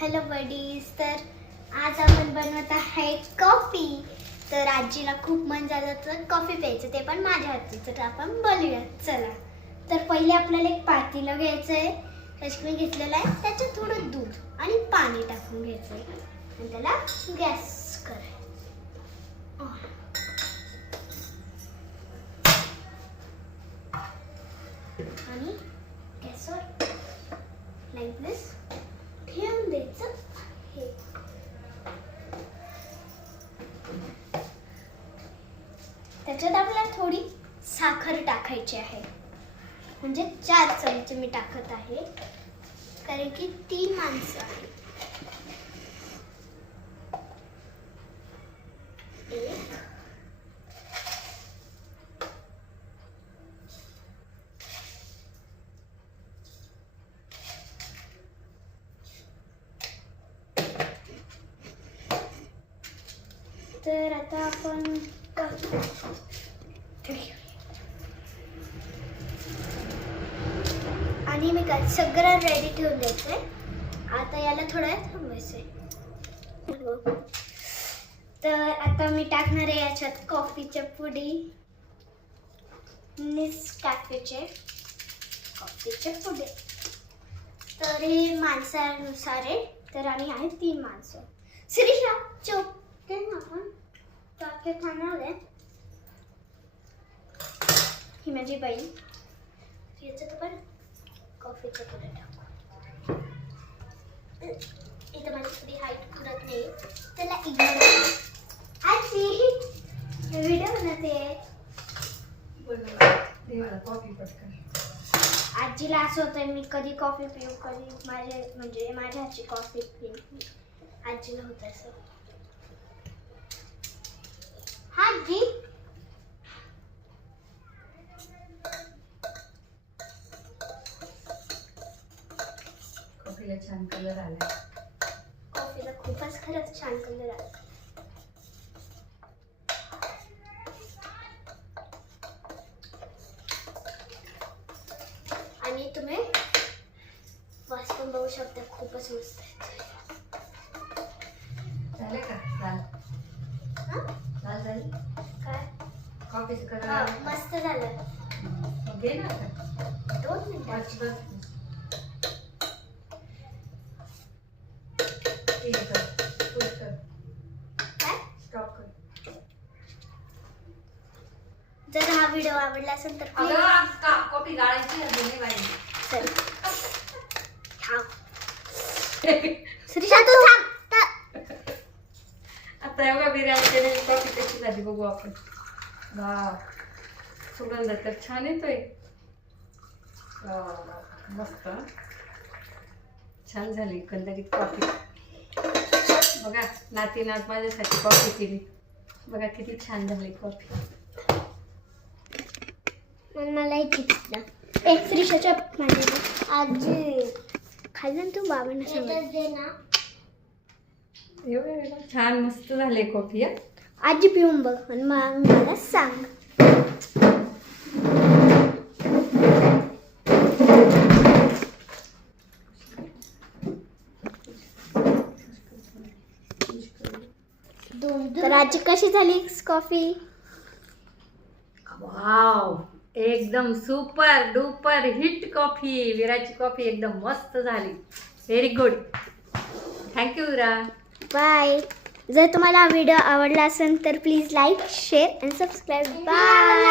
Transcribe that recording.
Hello buddies. तर आज आपण बनवत आहे कॉफी. तर आजीला खूप मन झालं तर कॉफी प्यायचं, ते पण माझ्या हातची. तर आपण बनवूया चला. तर पहिले आपल्याला एक पातेलं घ्यायचं आहे. त्याच्यात घेतलेलं आहे, त्याच्यात थोडं दूध आणि पाणी टाकून घ्यायचं आहे आणि त्याला गॅस करायचं. आणि गॅसवर लाईक दिस ठेवून द्यायचं आहे. त्याच्यात आपल्याला थोडी साखर टाकायची आहे, म्हणजे 4 चमचे मी टाकत आहे, कारण की 3 माणसं आहेत. तर आता आपण आणि मी काय सगळं रेडी ठेवून द्यायचंय. आता याला थोडं थांबवायचंय. तर आता मी टाकणार आहे याच्यात कॉफीच्या पुडी, नेसकॅफेचे कॉफीचे पुडी. तर हे माणसानुसार आहे. तर आम्ही आहे 3 माणसं. शिरीषा चुप ते ना, आपण टाके खाणार आहे. ही माझी बाई. याच्यात आपण कॉफीचं पुडे टाकू. इथं माझी थोडी हाईट पुरत नाही, त्याला इग्नोर करा. आजी व्हिडिओ बनवते. आजीला असं होतं मी कधी कॉफी पिऊ, कधी माझ्या हातची कॉफी पिऊ. आजीला होतं असं. हा आजी कॉफीला छान कलर आला. कॉफीला खूपच खरंच छान कलर आला. आणि तुम्ही वास पण बघू शकता, खूपच मस्त आहे. झालं का? लाल झाली काय कॉफीचं कलर मस्त झालं. घे ना आता. 2 मिनिटात. बस ठीक आहे, पुश कर. काय स्टॉप कर. जर हा व्हिडिओ आवडला असेल तर अगं कॉफी गाळायची आहे दोन्ही बाई. चल श्रीषा तू थांब. आता एवढा बिर्याणी कॉफी कशी झाली बघू आपण. वाव, सुगंध तर छान येतोय. मस्त छान झाली एकंदरीत कॉफी. बघा नातीनाथ माझ्यासाठी कॉफी केली. बघा किती छान झाली कॉफी. मला एक श्रीषाच्या आजी खाल्लं ना तू, बाबांना सांग. एवढं छान मस्त झाले कॉफी. आजी पिऊन बघ आणि मग मला सांग. तर आजी कशी झाली कॉफी? वाव, एकदम सुपर डुपर हिट कॉफी. विराची कॉफी एकदम मस्त झाली. Very good. Thank you Vira. Bye. जर तुम्हाला हा व्हिडिओ आवडला असेल तर प्लीज लाईक, शेअर आणि सबस्क्राईब. बाय.